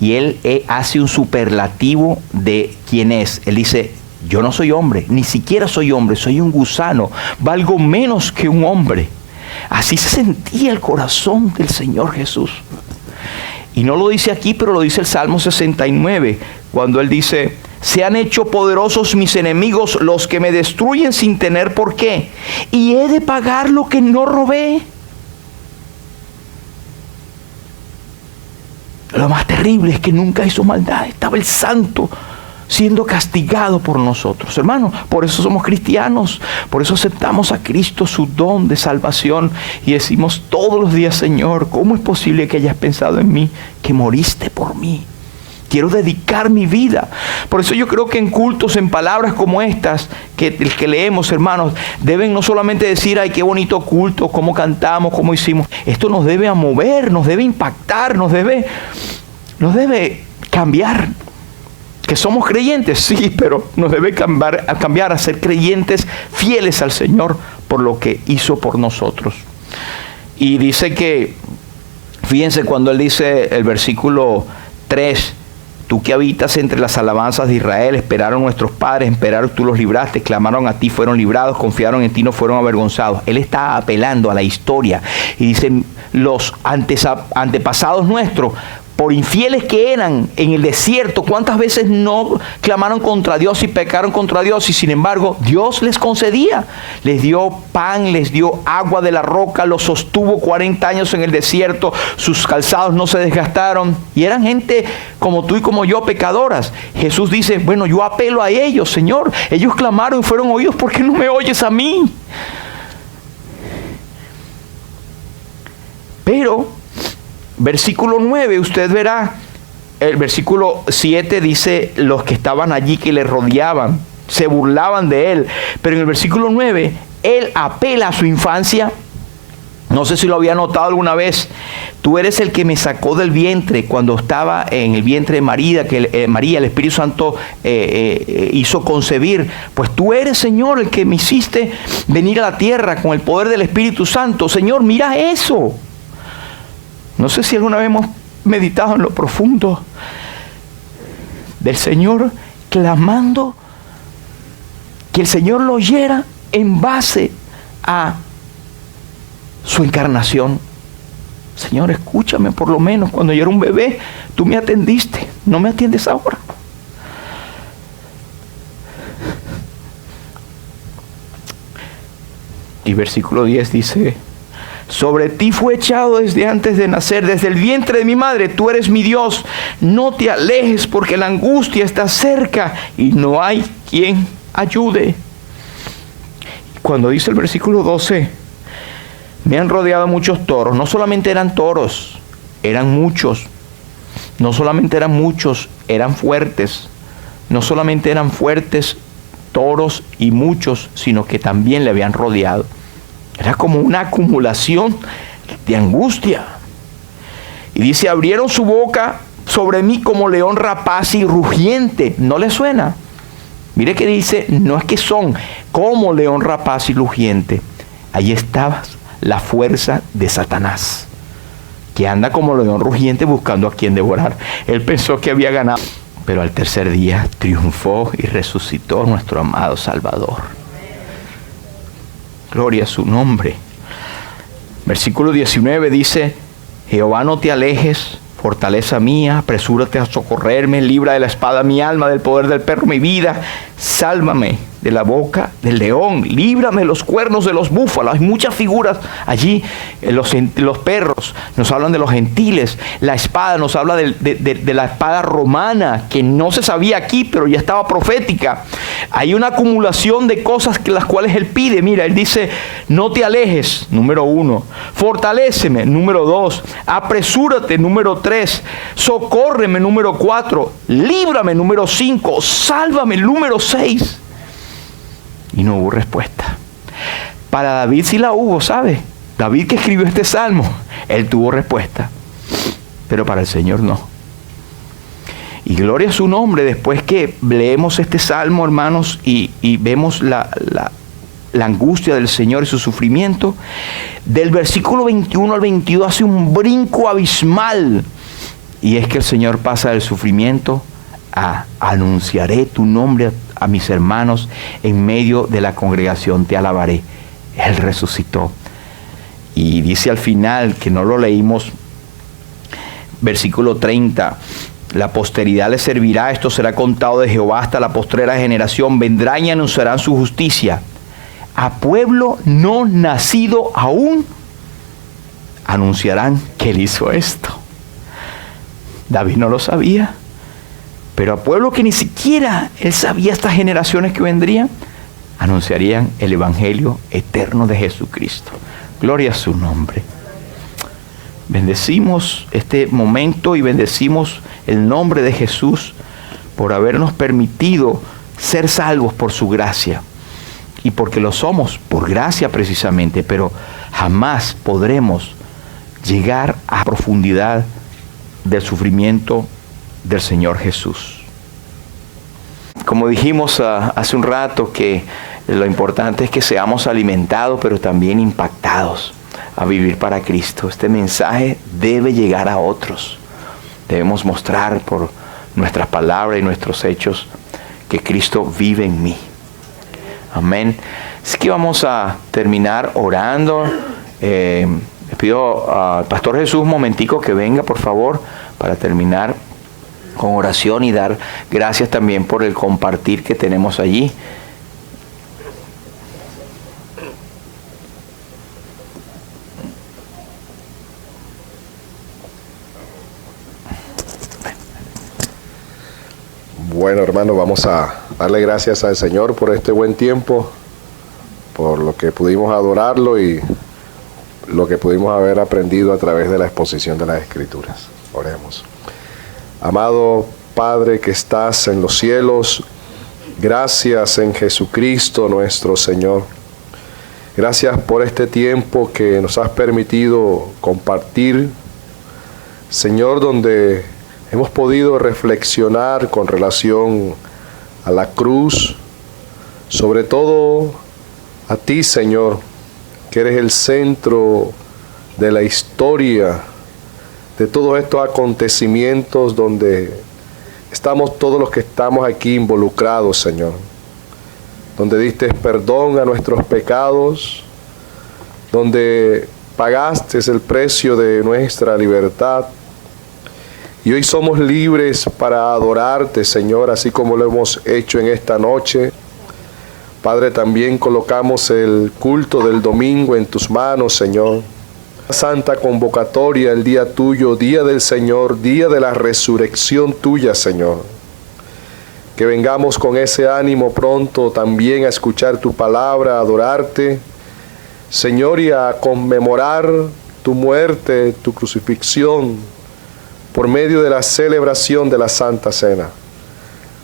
Y Él hace un superlativo de quién es. Él dice, yo no soy hombre, ni siquiera soy hombre, soy un gusano. Valgo menos que un hombre. Así se sentía el corazón del Señor Jesús. Y no lo dice aquí, pero lo dice el Salmo 69. cuando él dice: se han hecho poderosos mis enemigos, los que me destruyen sin tener por qué, y he de pagar lo que no robé. Lo más terrible es que nunca hizo maldad. Estaba el santo siendo castigado por nosotros. Hermanos, por eso somos cristianos. Por eso aceptamos a Cristo, su don de salvación. Y decimos todos los días: Señor, ¿cómo es posible que hayas pensado en mí? Que moriste por mí. Quiero dedicar mi vida. Por eso yo creo que en cultos, en palabras como estas que leemos, hermanos, deben no solamente decir: ay, qué bonito culto, cómo cantamos, cómo hicimos. Esto nos debe mover, nos debe impactar, nos debe cambiar. Que somos creyentes, sí, pero nos debe cambiar a ser creyentes fieles al Señor por lo que hizo por nosotros. Y dice que, fíjense cuando él dice el versículo 3: tú que habitas entre las alabanzas de Israel, esperaron nuestros padres, esperaron, tú los libraste, clamaron a ti, fueron librados, confiaron en ti, no fueron avergonzados. Él está apelando a la historia y dice: los antepasados nuestros, por infieles que eran en el desierto, ¿cuántas veces no clamaron contra Dios y pecaron contra Dios? Y sin embargo, Dios les concedía. Les dio pan, les dio agua de la roca, los sostuvo 40 años en el desierto, sus calzados no se desgastaron. Y eran gente como tú y como yo, pecadoras. Jesús dice: bueno, yo apelo a ellos, Señor. Ellos clamaron y fueron oídos, ¿por qué no me oyes a mí? Pero versículo 9, usted verá, el versículo 7 dice: los que estaban allí, que le rodeaban, se burlaban de él. Pero en el versículo 9, él apela a su infancia. No sé si lo había notado alguna vez. Tú eres el que me sacó del vientre cuando estaba en el vientre de María, que María, el Espíritu Santo hizo concebir. Pues tú eres, Señor, el que me hiciste venir a la tierra con el poder del Espíritu Santo. Señor, mira eso. No sé si alguna vez hemos meditado en lo profundo del Señor, clamando que el Señor lo oyera en base a su encarnación. Señor, escúchame, por lo menos cuando yo era un bebé, tú me atendiste, no me atiendes ahora. Y versículo 10 dice: sobre ti fue echado desde antes de nacer, desde el vientre de mi madre, tú eres mi Dios. No te alejes, porque la angustia está cerca y no hay quien ayude. Cuando dice el versículo 12: me han rodeado muchos toros. No solamente eran toros, eran muchos. No solamente eran muchos, eran fuertes. No solamente eran fuertes, toros y muchos, sino que también le habían rodeado. Era como una acumulación de angustia. Y dice: abrieron su boca sobre mí como león rapaz y rugiente. ¿No le suena? Mire que dice, no es que son como león rapaz y rugiente. Ahí estaba la fuerza de Satanás, que anda como león rugiente buscando a quien devorar. Él pensó que había ganado, pero al tercer día triunfó y resucitó nuestro amado Salvador. Gloria a su nombre. Versículo 19 dice: Jehová, no te alejes, fortaleza mía, apresúrate a socorrerme, libra de la espada mi alma, del poder del perro mi vida, sálvame de la boca del león, líbrame de los cuernos de los búfalos. Hay muchas figuras allí. Los perros nos hablan de los gentiles, la espada nos habla de la espada romana, que no se sabía aquí, pero ya estaba profética. Hay una acumulación de cosas que las cuales él pide. Mira, él dice: no te alejes, número 1, fortaléceme, número 2, apresúrate, número 3, socórreme, número 4, líbrame, número 5, sálvame, número 6. Y no hubo respuesta. Para David sí la hubo, ¿sabe? David, que escribió este salmo, él tuvo respuesta. Pero para el Señor no. Y gloria a su nombre, después que leemos este salmo, hermanos, y vemos la angustia del Señor y su sufrimiento, del versículo 21 al 22 hace un brinco abismal. Y es que el Señor pasa del sufrimiento a: anunciaré tu nombre a mis hermanos, en medio de la congregación te alabaré. Él resucitó. Y dice al final, que no lo leímos, versículo 30, La posteridad le servirá, esto será contado de Jehová hasta la postrera generación. Vendrán y anunciarán su justicia. A pueblo no nacido aún, anunciarán que él hizo esto. David no lo sabía, pero a pueblo que ni siquiera él sabía estas generaciones que vendrían, anunciarían el evangelio eterno de Jesucristo. Gloria a su nombre. Bendecimos este momento y bendecimos el nombre de Jesús por habernos permitido ser salvos por su gracia. Y porque lo somos por gracia precisamente, pero jamás podremos llegar a la profundidad del sufrimiento del Señor Jesús. Como dijimos hace un rato, que lo importante es que seamos alimentados, pero también impactados a vivir para Cristo. Este mensaje debe llegar a otros. Debemos mostrar por nuestras palabras y nuestros hechos que Cristo vive en mí. Amén. Así que vamos a terminar orando. Le pido al Pastor Jesús un momentico que venga, por favor, para terminar con oración y dar gracias también por el compartir que tenemos allí. Bueno, hermano, vamos a darle gracias al Señor por este buen tiempo, por lo que pudimos adorarlo y lo que pudimos haber aprendido a través de la exposición de las Escrituras. Oremos. Amado Padre que estás en los cielos, gracias en Jesucristo nuestro Señor. Gracias por este tiempo que nos has permitido compartir, Señor, donde hemos podido reflexionar con relación a la cruz, sobre todo a ti, Señor, que eres el centro de la historia, de todos estos acontecimientos donde estamos todos los que estamos aquí involucrados, Señor. Donde diste perdón a nuestros pecados, donde pagaste el precio de nuestra libertad. Y hoy somos libres para adorarte, Señor, así como lo hemos hecho en esta noche. Padre, también colocamos el culto del domingo en tus manos, Señor. Santa convocatoria, el día tuyo, día del Señor, día de la resurrección tuya, Señor. Que vengamos con ese ánimo pronto también a escuchar tu palabra, a adorarte, Señor, y a conmemorar tu muerte, tu crucifixión, por medio de la celebración de la Santa Cena.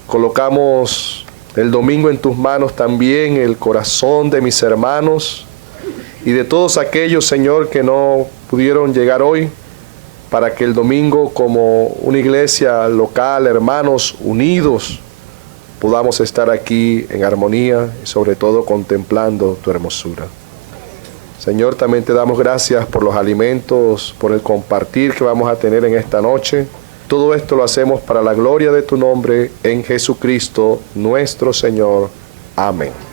Colocamos el domingo en tus manos también el corazón de mis hermanos y de todos aquellos, Señor, que no pudieron llegar hoy, para que el domingo, como una iglesia local, hermanos unidos, podamos estar aquí en armonía y sobre todo contemplando tu hermosura. Señor, también te damos gracias por los alimentos, por el compartir que vamos a tener en esta noche. Todo esto lo hacemos para la gloria de tu nombre, en Jesucristo nuestro Señor. Amén.